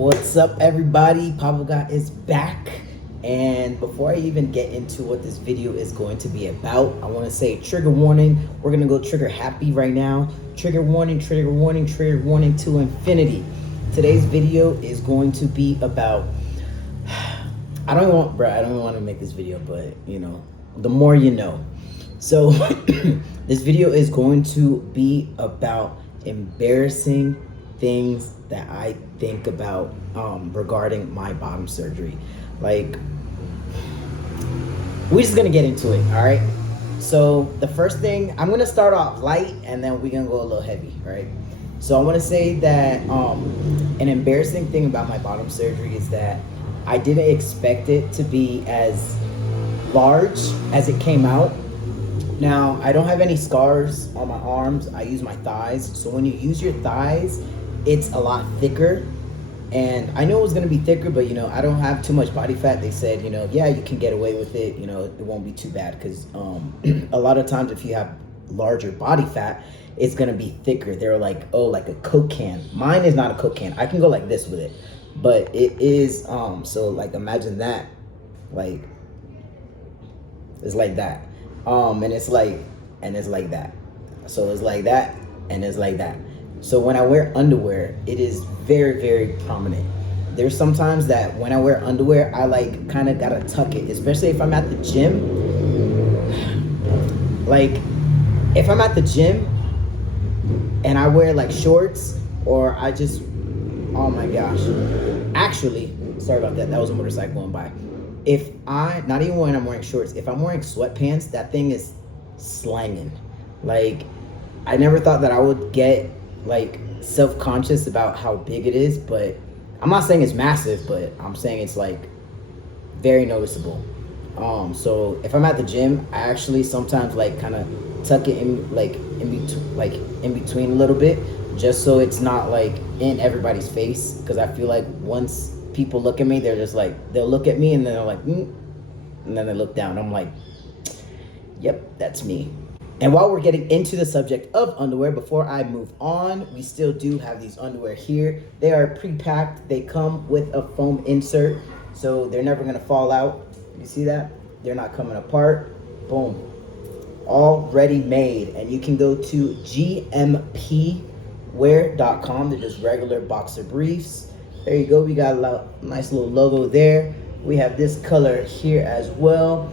What's up, everybody? Pablo Got is back. And before I even get into what this video is going to be about, I want to say trigger warning. We're going to go trigger happy right now. Trigger warning, trigger warning, trigger warning to infinity. Today's video is going to be about, I don't want to make this video, but you know, the more you know. So this video is going to be about embarrassing things that I think about regarding my bottom surgery. Like, we're just gonna get into it, all right? So the first thing, I'm gonna start off light and then we're gonna go a little heavy, right? So I wanna say that an embarrassing thing about my bottom surgery is that I didn't expect it to be as large as it came out. Now, I don't have any scars on my arms. I use my thighs. So when you use your thighs, it's a lot thicker. And I knew it was gonna be thicker, but you know, I don't have too much body fat. They said, you know, yeah, you can get away with it. You know, it won't be too bad because a lot of times if you have larger body fat, it's gonna be thicker. They're like, oh, like a Coke can. Mine is not a Coke can. I can go like this with it, but it is, so like imagine that, like, it's like that. And it's like that. So it's like that, and it's like that. So when I wear underwear, it is very, very prominent. There's sometimes that when I wear underwear, I like kind of gotta tuck it, especially if I'm at the gym. Like, if I'm at the gym and I wear like shorts, or I just, oh my gosh. Actually, sorry about that. That was a motorcycle going by. Not even when I'm wearing shorts, if I'm wearing sweatpants, that thing is slanging. Like, I never thought that I would get like self-conscious about how big it is, but I'm not saying it's massive, but I'm saying it's like very noticeable. So if I'm at the gym, I actually sometimes like kind of tuck it in, like in between a little bit, just so it's not like in everybody's face, because I feel like once people look at me, they're just like, they'll look at me and then they're like, and then they look down. I'm like, yep, that's me. And while we're getting into the subject of underwear, before I move on, we still do have these underwear here. They are pre-packed. They come with a foam insert, so they're never gonna fall out. You see that? They're not coming apart. Boom. Already made. And you can go to gmpwear.com. They're just regular boxer briefs. There you go. We got a nice little logo there. We have this color here as well.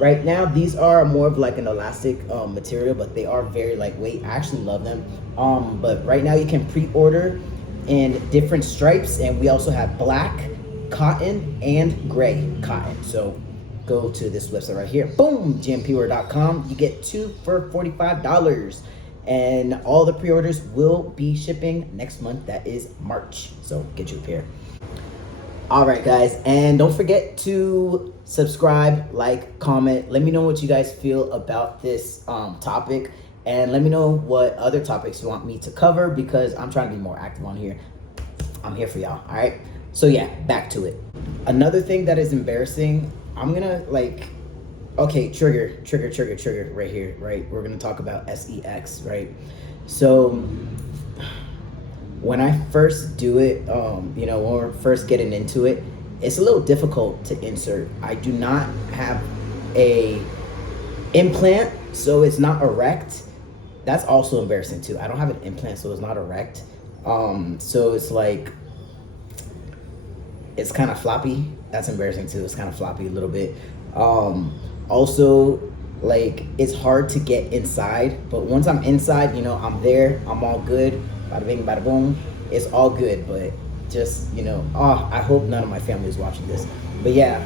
Right now, these are more of like an elastic material, but they are very lightweight. I actually love them. But right now you can pre-order in different stripes, and we also have black cotton and gray cotton. So go to this website right here. Boom, gmpwear.com. You get 2 for $45. And all the pre-orders will be shipping next month. That is March. So get you a pair. All right, guys, and don't forget to subscribe, like, comment. Let me know what you guys feel about this topic, and let me know what other topics you want me to cover, because I'm trying to be more active on here. I'm here for y'all. All right, so yeah, back to it. Another thing that is embarrassing, I'm gonna like, okay, trigger right here, right? We're gonna talk about sex, right? So when I first do it, you know, when we're first getting into it, it's a little difficult to insert. I do not have a implant, so it's not erect. That's also embarrassing too. I don't have an implant, so it's not erect. So it's like, it's kind of floppy. That's embarrassing too. It's kind of floppy a little bit. Also, like, it's hard to get inside, but once I'm inside, you know, I'm there, I'm all good. Bada bing, bada boom. It's all good, but just, you know, I hope none of my family is watching this. But yeah,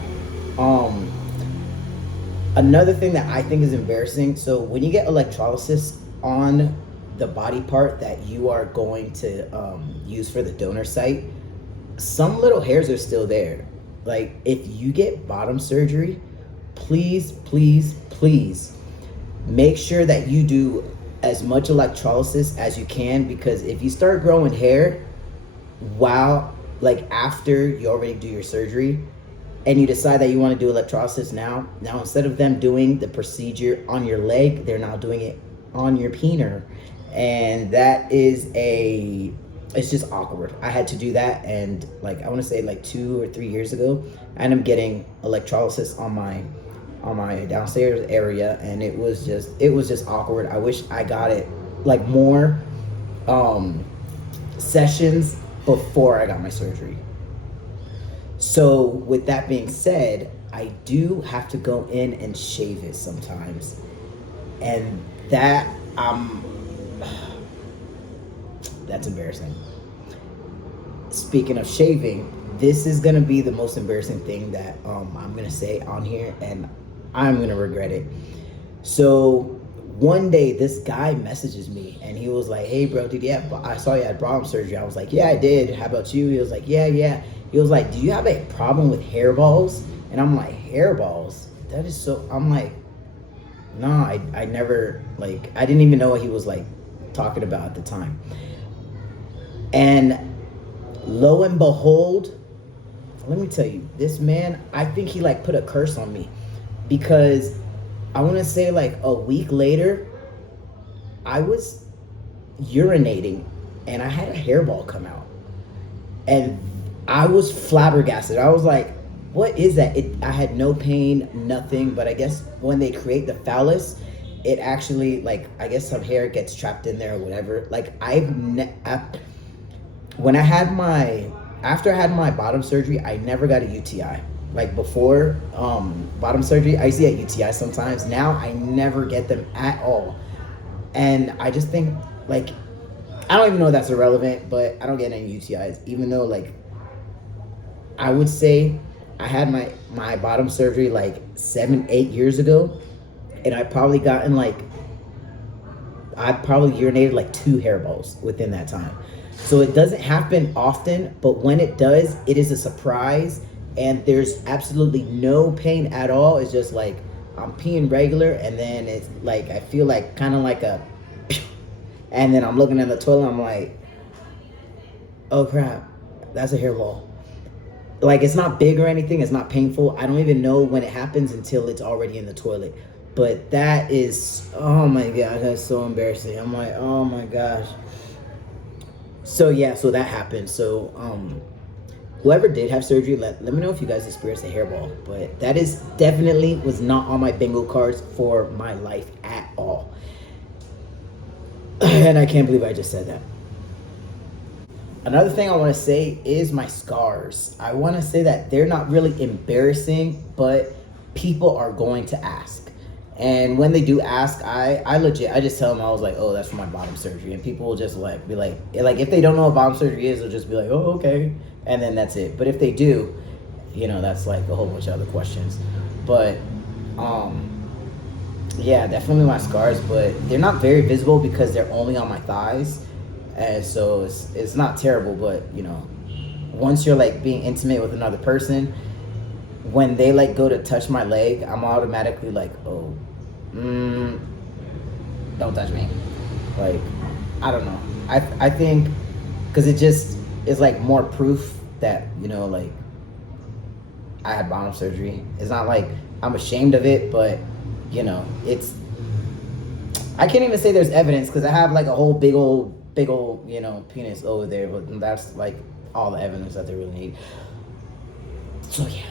another thing that I think is embarrassing, so when you get electrolysis on the body part that you are going to use for the donor site, some little hairs are still there. Like, if you get bottom surgery, please, please, please make sure that you do as much electrolysis as you can, because if you start growing hair while, like, after you already do your surgery and you decide that you want to do electrolysis now instead of them doing the procedure on your leg, they're now doing it on your peener, and that is a it's just awkward. I had to do that, and like I want to say like 2 or 3 years ago, I ended up getting electrolysis on my downstairs area, and it was just awkward. I wish I got it like more um, sessions before I got my surgery. So with that being said, I do have to go in and shave it sometimes, and that's embarrassing. Speaking of shaving, this is gonna be the most embarrassing thing that I'm gonna say on here, and I'm gonna regret it. So one day, this guy messages me, and he was like, "Hey, bro, I saw you had bottom surgery." I was like, "Yeah, I did. How about you?" He was like, "Yeah, yeah." He was like, "Do you have a problem with hairballs?" And I'm like, "Hairballs? That is so." I'm like, "No, I never like. I didn't even know what he was like talking about at the time." And lo and behold, let me tell you, this man, I think he like put a curse on me, because I want to say like a week later, I was urinating and I had a hairball come out, and I was flabbergasted. I was like, "What is that?" I had no pain, nothing, but I guess when they create the phallus, it actually, like, I guess some hair gets trapped in there or whatever. Like when I had after I had my bottom surgery, I never got a UTI. Like before bottom surgery, I used to get UTI sometimes. Now I never get them at all. And I just think, like, I don't even know if that's irrelevant, but I don't get any UTIs, even though, like, I would say I had my bottom surgery like 7-8 years ago, and I probably urinated like 2 hairballs within that time. So it doesn't happen often, but when it does, it is a surprise, and there's absolutely no pain at all. It's just like I'm peeing regular, and then it's like I feel like kind of like a, and then I'm looking at the toilet, I'm like, "Oh crap, that's a hairball." Like, it's not big or anything, it's not painful. I don't even know when it happens until it's already in the toilet. But that is, oh my gosh, that's so embarrassing. I'm like, oh my gosh. So yeah, so that happened. So whoever did have surgery, let me know if you guys experienced a hairball. But that is definitely was not on my bingo cards for my life at all. And I can't believe I just said that. Another thing I want to say is my scars. I want to say that they're not really embarrassing, but people are going to ask. And when they do ask, I just tell them, I was like, "Oh, that's for my bottom surgery." And people will just like be like if they don't know what bottom surgery is, they'll just be like, "Oh, okay." And then that's it. But if they do, that's like a whole bunch of other questions. But yeah, definitely my scars, but they're not very visible because they're only on my thighs. And so it's not terrible, but once you're like being intimate with another person, when they like go to touch my leg, I'm automatically like, "Oh, don't touch me." Like, I don't know. I think because it just is like more proof that like I had bottom surgery. It's not like I'm ashamed of it, but it's, I can't even say there's evidence because I have like a whole big old penis over there, but that's like all the evidence that they really need. So yeah,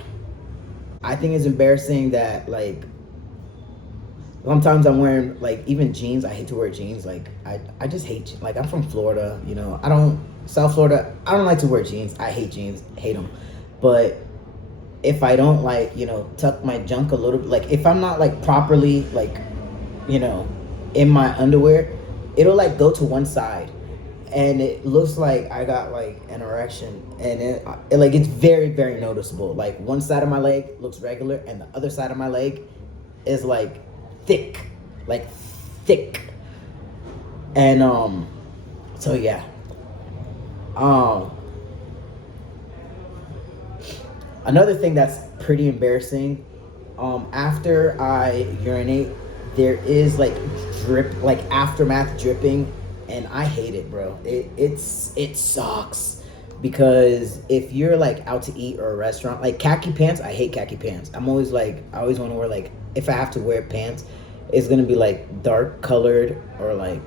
I think it's embarrassing that like sometimes I'm wearing like even jeans. I hate to wear jeans. Like I just hate, like, I'm from Florida, South Florida. I don't like to wear jeans. I hate jeans, hate them. But if I don't like tuck my junk a little bit, like if I'm not like properly like in my underwear, it'll like go to one side, and it looks like I got like an erection, and it like it's very, very noticeable. Like one side of my leg looks regular, and the other side of my leg is like thick, and so yeah, another thing that's pretty embarrassing, after I urinate, there is like like aftermath dripping, and I hate it, bro. It sucks, because if you're like out to eat or a restaurant, like khaki pants, I hate khaki pants. I always want to wear, like, if I have to wear pants, it's gonna be like dark colored or like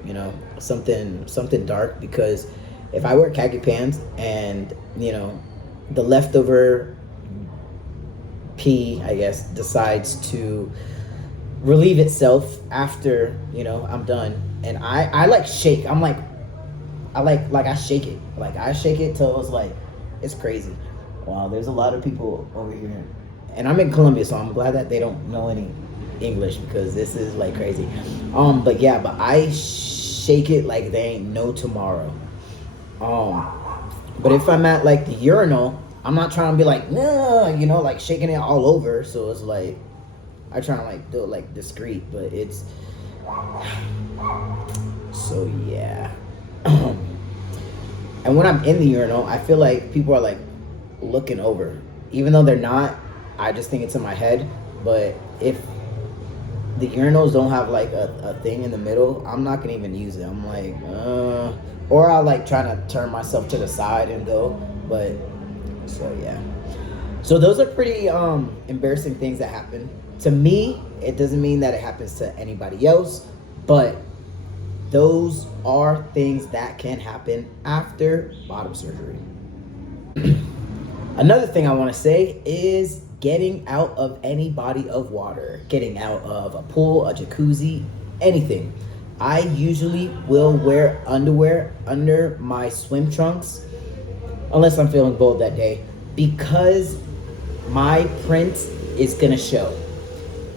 something dark, because if I wear khaki pants and the leftover pee, I guess, decides to relieve itself after I'm done, and I like shake. I shake it. Like I shake it till it's like it's crazy. Wow, there's a lot of people over here, and I'm in Colombia, so I'm glad that they don't know any English because this is like crazy. But yeah, but I shake it like there ain't no tomorrow. But if I'm at like the urinal, I'm not trying to be like, nah, like shaking it all over. So it's like I try to like do it like discreet, but it's so yeah. And when I'm in the urinal, I feel like people are like looking over, even though they're not. I just think it's in my head. But if the urinals don't have like a thing in the middle, I'm not gonna even use it. I'm like, or I'll like try to turn myself to the side and go. But so yeah. So those are pretty embarrassing things that happen to me. It doesn't mean that it happens to anybody else, but those are things that can happen after bottom surgery. Another thing I want to say is getting out of any body of water, getting out of a pool, a jacuzzi, anything. I usually will wear underwear under my swim trunks, unless I'm feeling bold that day, because my print is gonna show.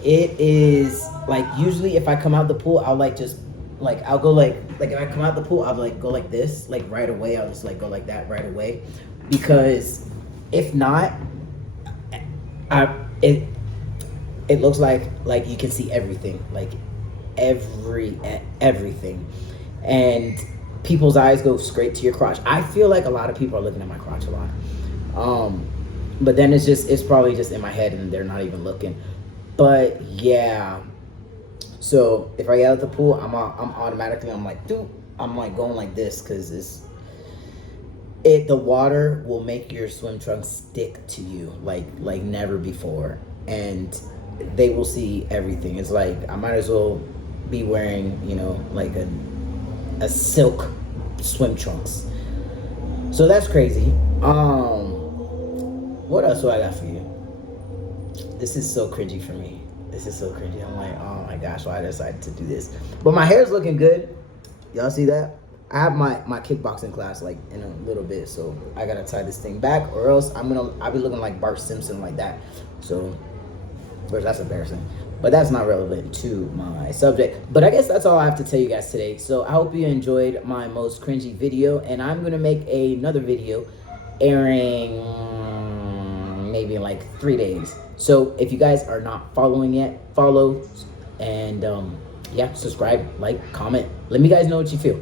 It is like usually if I come out the pool, I'll like just like I'll go like if I come out the pool, I'll like go like this, like right away. I'll just like go like that right away, because if not, it looks like you can see everything, like everything, and people's eyes go straight to your crotch. I feel like a lot of people are looking at my crotch a lot, but then it's probably just in my head and they're not even looking. But yeah, so if I get out of the pool, I'm automatically I'm like going like this, because the water will make your swim trunks stick to you like never before, and they will see everything. It's like I might as well be wearing like a silk swim trunks. So that's crazy. What else do I got for you? This is so cringy for me. This is so cringy. I'm like, oh my gosh, why did I decide to do this? But my hair's looking good. Y'all see that? I have my kickboxing class like in a little bit, so I gotta tie this thing back, or else I'll be looking like Bart Simpson like that. So, whereas that's embarrassing. But that's not relevant to my subject. But I guess that's all I have to tell you guys today. So I hope you enjoyed my most cringy video, and I'm gonna make another video airing maybe in like 3 days. So if you guys are not following yet, follow, and yeah, subscribe, like, comment. Let me guys know what you feel.